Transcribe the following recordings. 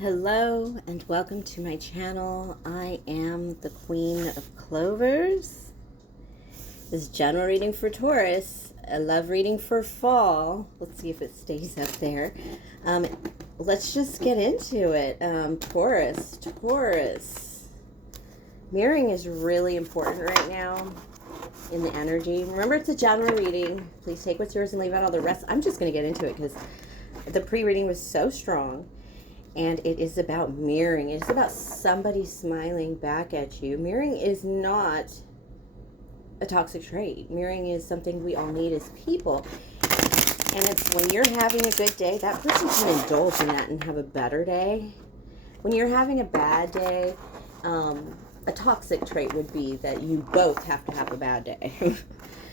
Hello and welcome to my channel. I am the Queen of Clovers. This is general reading for Taurus, a love reading for fall. Let's see if it stays up there. Let's just get into it. Taurus. Mirroring is really important right now in the energy. Remember, it's a general reading. Please take what's yours and leave out all the rest. I'm just going to get into it because the pre-reading was so strong. And it is about mirroring. It is about somebody smiling back at you. Mirroring is not a toxic trait. Mirroring is something we all need as people. And it's when you're having a good day, that person can indulge in that and have a better day. When you're having a bad day, a toxic trait would be that you both have to have a bad day.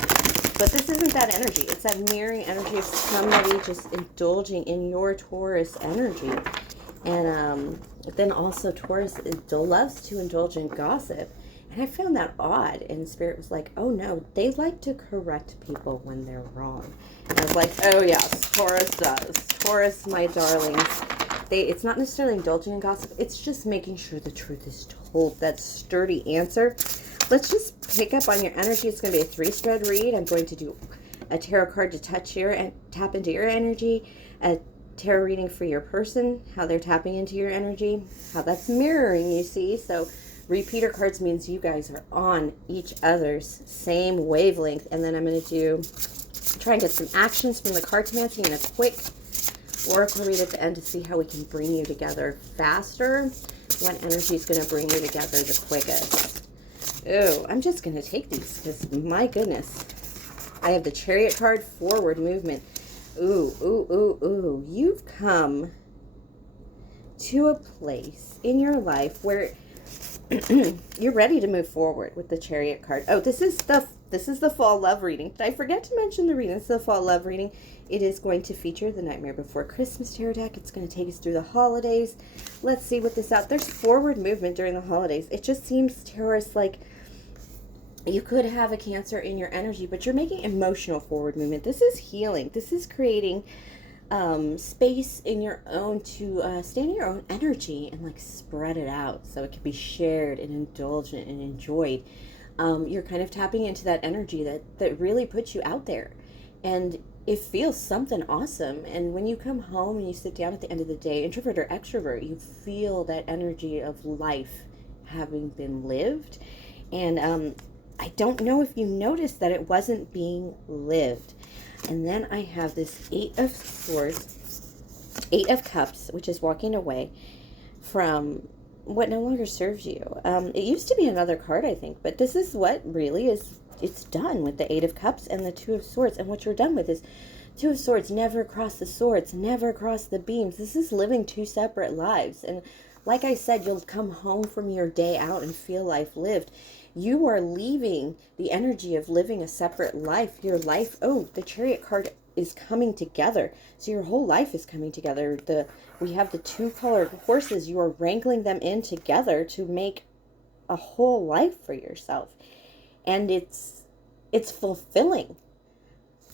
But this isn't that energy. It's that mirroring energy of somebody just indulging in your Taurus energy. And then also Taurus loves to indulge in gossip. And I found that odd. And Spirit was like, oh no, they like to correct people when they're wrong. And I was like, oh yes, Taurus does. Taurus, my darlings. It's not necessarily indulging in gossip. It's just making sure the truth is told. That sturdy answer. Let's just pick up on your energy. It's going to be a 3-spread read. I'm going to do a tarot card to touch your and tap into your energy. A tarot reading for your person, how they're tapping into your energy, how that's mirroring, you see. So repeater cards means you guys are on each other's same wavelength. And then I'm going to try and get some actions from the Cartomancy and a quick oracle read at the end to see how we can bring you together faster. What energy is going to bring you together the quickest? Oh, I'm just going to take these because, my goodness, I have the Chariot card, forward movement. Ooh. You've come to a place in your life where you're ready to move forward with the Chariot card. Oh, this is the fall love reading. Did I forget to mention the reading? This is the fall love reading. It is going to feature the Nightmare Before Christmas tarot deck. It's going to take us through the holidays. Let's see what this out. There's forward movement during the holidays. It just seems, Taurus, like you could have a Cancer in your energy, but you're making emotional forward movement. This is healing. This is creating space in your own to stay in your own energy and like spread it out so it can be shared and indulged and enjoyed. You're kind of tapping into that energy that really puts you out there, and it feels something awesome. And when you come home and you sit down at the end of the day, introvert or extrovert, you feel that energy of life having been lived. And I don't know if you noticed that it wasn't being lived. And then I have this 8 of Swords, 8 of Cups, which is walking away from what no longer serves you. It used to be another card, I think, but this is what really is, it's done with the 8 of Cups and the 2 of Swords. And what you're done with is 2 of Swords, never cross the swords, never cross the beams. This is living 2 separate lives. And like I said, you'll come home from your day out and feel life lived. You are leaving the energy of living a separate life. Your life, oh, the Chariot card is coming together. So your whole life is coming together. We have the 2 colored horses. You are wrangling them in together to make a whole life for yourself. And it's fulfilling.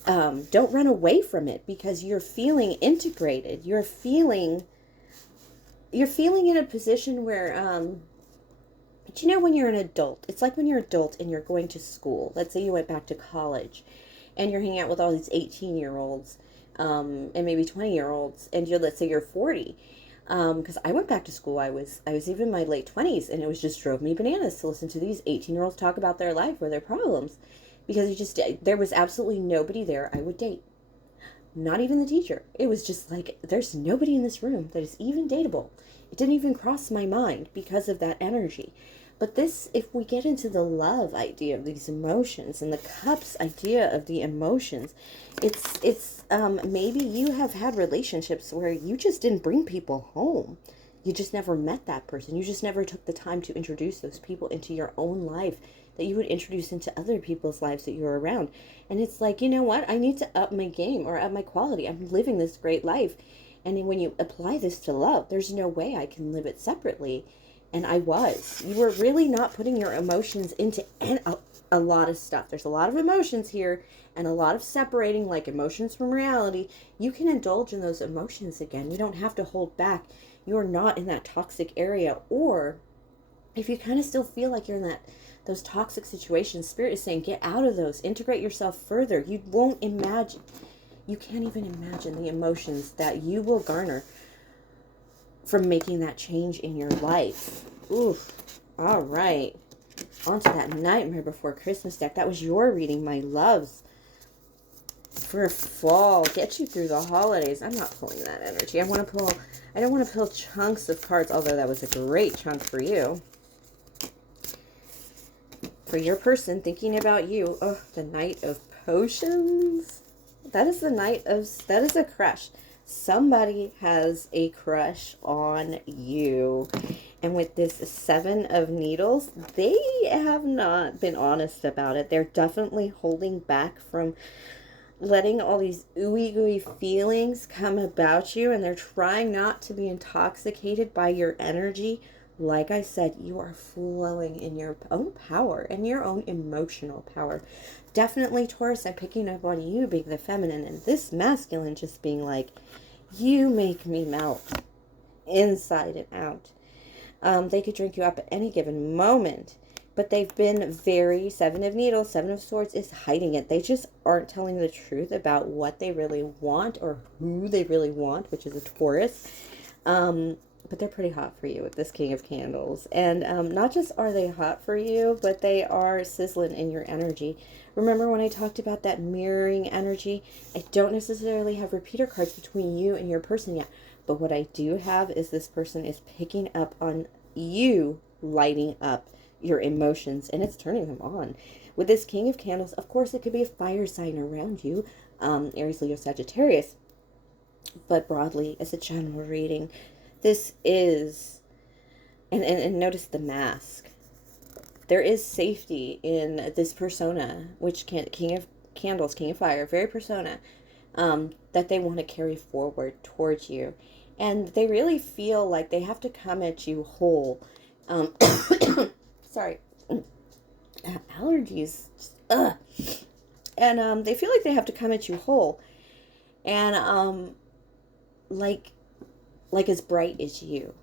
Don't run away from it because you're feeling integrated. You're feeling in a position where, but you know, when you're an adult, it's like when you're an adult and you're going to school. Let's say you went back to college and you're hanging out with all these 18-year-olds and maybe 20-year-olds, and let's say you're 40. Because I went back to school, I was even in my late 20s, and it just drove me bananas to listen to these 18-year-olds talk about their life or their problems, because there was absolutely nobody there I would date. Not even the teacher. It was just like, there's nobody in this room that is even dateable. It didn't even cross my mind because of that energy. But this, if we get into the love idea of these emotions and the cups idea of the emotions, it's maybe you have had relationships where you just didn't bring people home. You just never met that person. You just never took the time to introduce those people into your own life that you would introduce into other people's lives that you're around. And it's like, you know what? I need to up my game or up my quality. I'm living this great life. And when you apply this to love, there's no way I can live it separately. And I was. You were really not putting your emotions into a lot of stuff. There's a lot of emotions here and a lot of separating, like emotions from reality. You can indulge in those emotions again. You don't have to hold back. You're not in that toxic area. Or if you kind of still feel like you're in those toxic situations, Spirit is saying get out of those. Integrate yourself further. You won't imagine. You can't even imagine the emotions that you will garner from making that change in your life. Oof. All right. On to that Nightmare Before Christmas deck. That was your reading, my loves. For fall. Get you through the holidays. I'm not pulling that energy. I don't want to pull chunks of cards, although that was a great chunk for you. For your person thinking about you. Oh, the Knight of Potions. That is a crush. Somebody has a crush on you. And with this Seven of Needles, they have not been honest about it. They're definitely holding back from letting all these ooey gooey feelings come about you. And they're trying not to be intoxicated by your energy. Like I said, you are flowing in your own power and your own emotional power. Definitely, Taurus, I'm picking up on you being the feminine and this masculine just being like, you make me melt inside and out. They could drink you up at any given moment, but they've been very Seven of Needles, Seven of Swords is hiding it. They just aren't telling the truth about what they really want or who they really want, which is a Taurus. But they're pretty hot for you with this King of Candles. And not just are they hot for you, but they are sizzling in your energy. Remember when I talked about that mirroring energy? I don't necessarily have repeater cards between you and your person yet. But what I do have is this person is picking up on you lighting up your emotions. And it's turning them on. With this King of Candles, of course, it could be a fire sign around you. Aries, Leo, Sagittarius. But broadly, as a general reading, this is, and notice the mask. There is safety in this persona, which King of Candles, King of Fire, very persona, that they want to carry forward towards you. And they really feel like they have to come at you whole. Sorry. Allergies. And they feel like they have to come at you whole. And like as bright as you.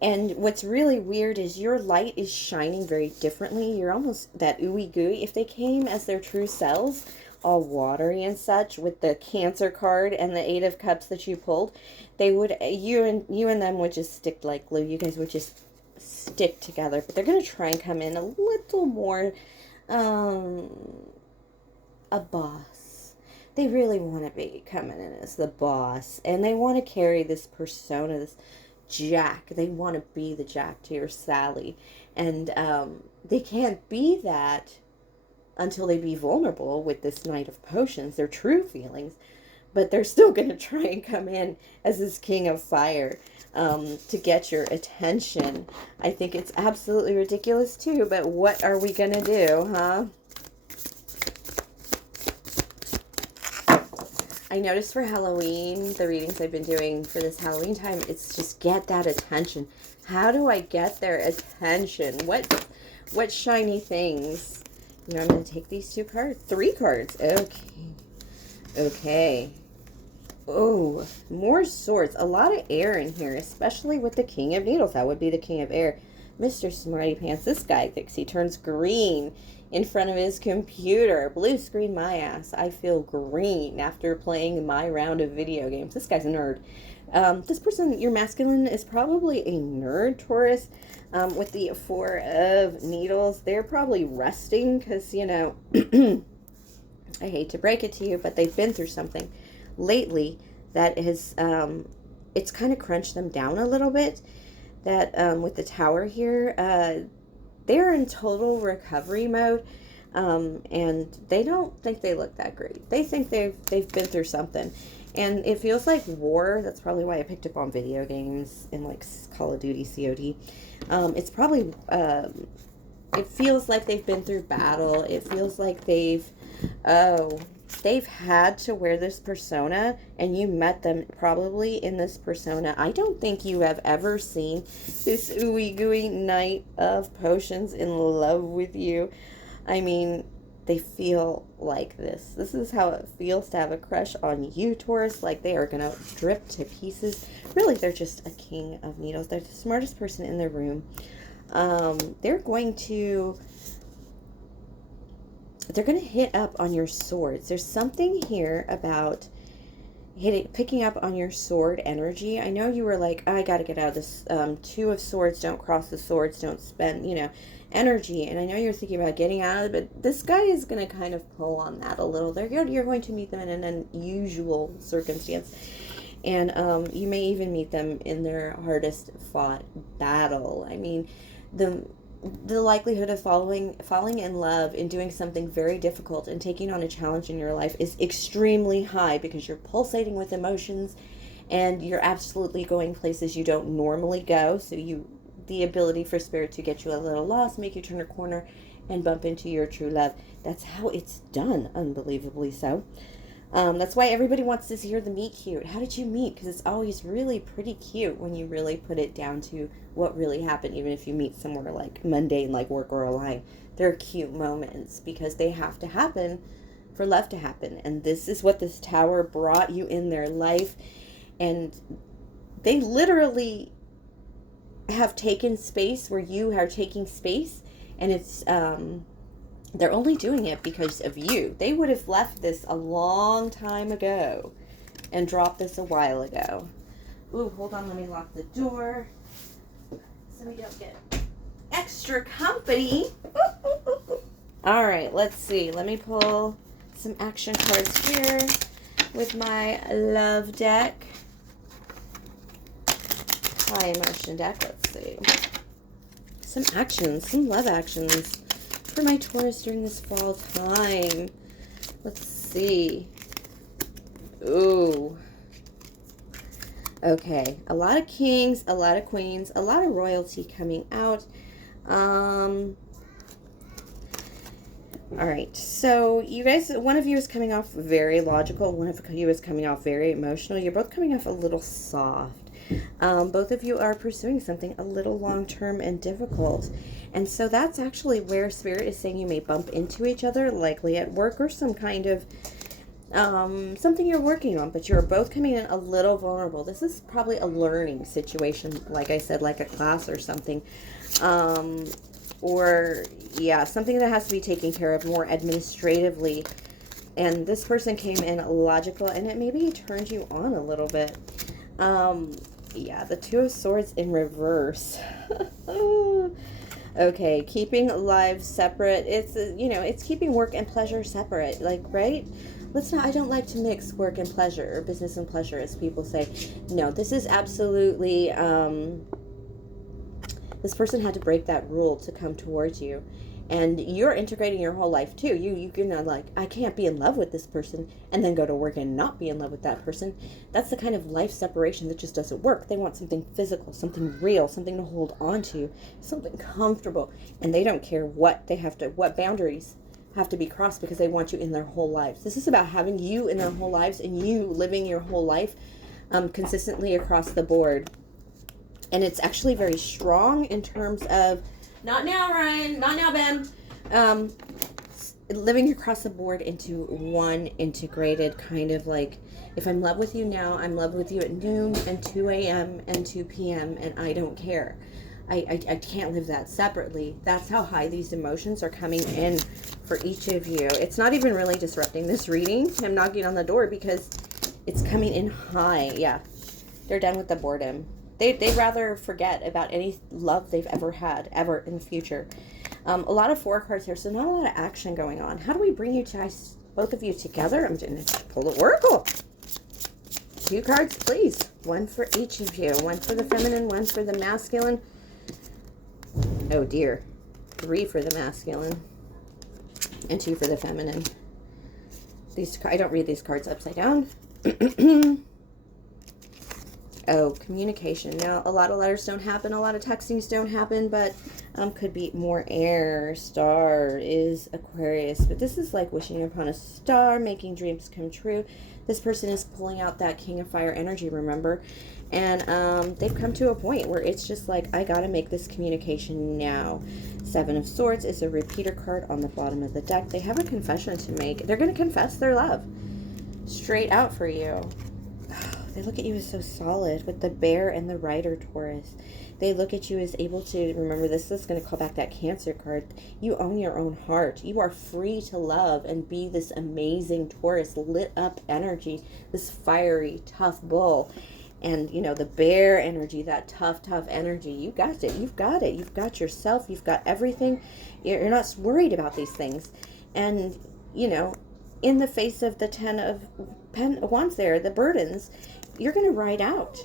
And what's really weird is your light is shining very differently. You're almost that ooey gooey. If they came as their true selves, all watery and such, with the Cancer card and the Eight of Cups that you pulled, they would, you and them would just stick like glue. You guys would just stick together. But they're going to try and come in a little more a boss. They really want to be coming in as the boss. And they want to carry this persona, this Jack. They want to be the Jack to your Sally. And they can't be that until they be vulnerable with this Knight of Potions, their true feelings. But they're still going to try and come in as this King of Fire to get your attention. I think it's absolutely ridiculous too, but what are we going to do, huh? I noticed for Halloween, the readings I've been doing for this Halloween time, it's just get that attention. How do I get their attention? What shiny things? You know, I'm going to take these three cards. Okay. Oh, more swords. A lot of air in here, especially with the King of Needles. That would be the King of Air. Mr. Smarty Pants. This guy thinks he turns green in front of his computer. Blue screen my ass. I feel green after playing my round of video games. This guy's a nerd. This person, your masculine, is probably a nerd, Taurus. With the Four of Needles, they're probably resting because, you know, I hate to break it to you, but they've been through something lately that has, it's kind of crunched them down a little bit. That with the Tower here, they're in total recovery mode, and they don't think they look that great. They think they've been through something, and it feels like war. That's probably why I picked up on video games and like Call of Duty, COD. It's probably it feels like they've been through battle. It feels like they've they've had to wear this persona, and you met them probably in this persona. I don't think you have ever seen this ooey gooey knight of potions in love with you. I mean, they feel like this. This is how it feels to have a crush on you, Taurus. Like, they are going to drip to pieces. Really, they're just a king of needles. They're the smartest person in the room. They're going to hit up on your swords. There's something here about picking up on your sword energy. I know you were like, oh, I got to get out of this. Two of swords, don't cross the swords, don't spend, energy. And I know you're thinking about getting out of it, but this guy is going to kind of pull on that a little. You're going to meet them in an unusual circumstance. And you may even meet them in their hardest fought battle. I mean, the likelihood of falling in love and doing something very difficult and taking on a challenge in your life is extremely high, because you're pulsating with emotions and you're absolutely going places you don't normally go. So the ability for spirit to get you a little lost, make you turn a corner and bump into your true love. That's how it's done, unbelievably so. That's why everybody wants to hear the meet cute. How did you meet? Because it's always really pretty cute when you really put it down to what really happened, even if you meet somewhere like mundane, like work or a line. They're cute moments because they have to happen for love to happen. And this is what this tower brought you in their life. And they literally have taken space where you are taking space. And it's... they're only doing it because of you. They would have left this a long time ago and dropped this a while ago. Ooh, hold on. Let me lock the door so we don't get extra company. All right, let's see. Let me pull some action cards here with my love deck. High emotion deck. Let's see. Some actions, some love actions for my Taurus during this fall time. Let's see. Ooh. Okay. A lot of kings, a lot of queens, a lot of royalty coming out. All right. So you guys, one of you is coming off very logical. One of you is coming off very emotional. You're both coming off a little soft. Both of you are pursuing something a little long-term and difficult. And so that's actually where Spirit is saying you may bump into each other, likely at work or some kind of something you're working on, but you're both coming in a little vulnerable. This is probably a learning situation, like I said, like a class or something. Or, yeah, something that has to be taken care of more administratively. And this person came in logical, and it maybe turned you on a little bit. Yeah, the Two of Swords in reverse. Okay, keeping lives separate. It's, it's keeping work and pleasure separate, like, right? I don't like to mix work and pleasure, or business and pleasure, as people say. No, this is absolutely, this person had to break that rule to come towards you. And you're integrating your whole life too. You're not like, I can't be in love with this person and then go to work and not be in love with that person. That's the kind of life separation that just doesn't work. They want something physical, something real, something to hold on to, something comfortable. And they don't care what boundaries have to be crossed, because they want you in their whole lives. This is about having you in their whole lives and you living your whole life consistently across the board. And it's actually very strong in terms of, not now, Ryan. Not now, Ben. Living across the board into one integrated kind of like, if I'm in love with you now, I'm in love with you at noon and 2 a.m. and 2 p.m. and I don't care. I can't live that separately. That's how high these emotions are coming in for each of you. It's not even really disrupting this reading. I'm knocking on the door because it's coming in high. Yeah, they're done with the boredom. They'd rather forget about any love they've ever had, ever in the future. A lot of 4 cards here, so not a lot of action going on. How do we bring you guys, both of you together? I'm going to pull the Oracle. 2 cards, please. 1 for each of you. 1 for the feminine, 1 for the masculine. Oh, dear. 3 for the masculine. And 2 for the feminine. I don't read these cards upside down. Oh, communication. Now, a lot of letters don't happen, a lot of textings don't happen, but could be more air. Star is Aquarius, but this is like wishing upon a star, making dreams come true. This person is pulling out that King of Fire energy, remember? And they've come to a point where it's just like, I gotta make this communication now. Seven of Swords is a repeater card on the bottom of the deck. They have a confession to make. They're gonna confess their love straight out for you. They look at you as so solid with the Bear and the Rider, Taurus. They look at you as able to, remember, this is going to call back that Cancer card. You own your own heart. You are free to love and be this amazing Taurus, lit up energy, this fiery, tough bull. And, you know, the Bear energy, that tough energy. You got it. You've got it. You've got yourself. You've got everything. You're not worried about these things. And, you know, in the face of the 10 of Wands there, the burdens, you're going to ride out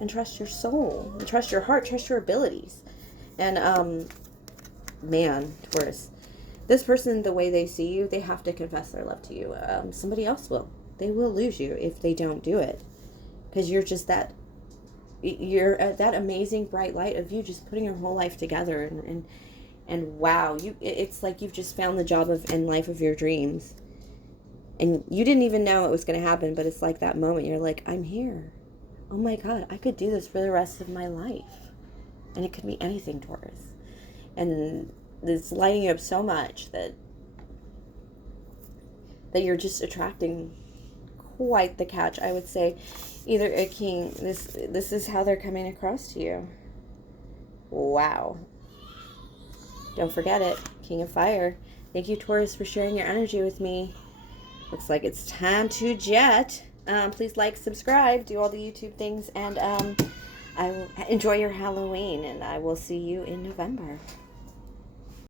and trust your soul, and trust your heart, trust your abilities. And, man, Taurus, this person, the way they see you, they have to confess their love to you. Somebody else will. They will lose you if they don't do it. Because you're just that, you're that amazing bright light of you just putting your whole life together. And wow, it's like you've just found the job and life of your dreams. And you didn't even know it was going to happen, but it's like that moment. You're like, I'm here. Oh my God, I could do this for the rest of my life. And it could be anything, Taurus. And it's lighting you up so much that you're just attracting quite the catch, I would say. Either a king, this is how they're coming across to you. Wow. Don't forget it, King of Fire. Thank you, Taurus, for sharing your energy with me. Looks like it's time to jet. Please like, subscribe, do all the YouTube things, and I will enjoy your Halloween, and I will see you in November.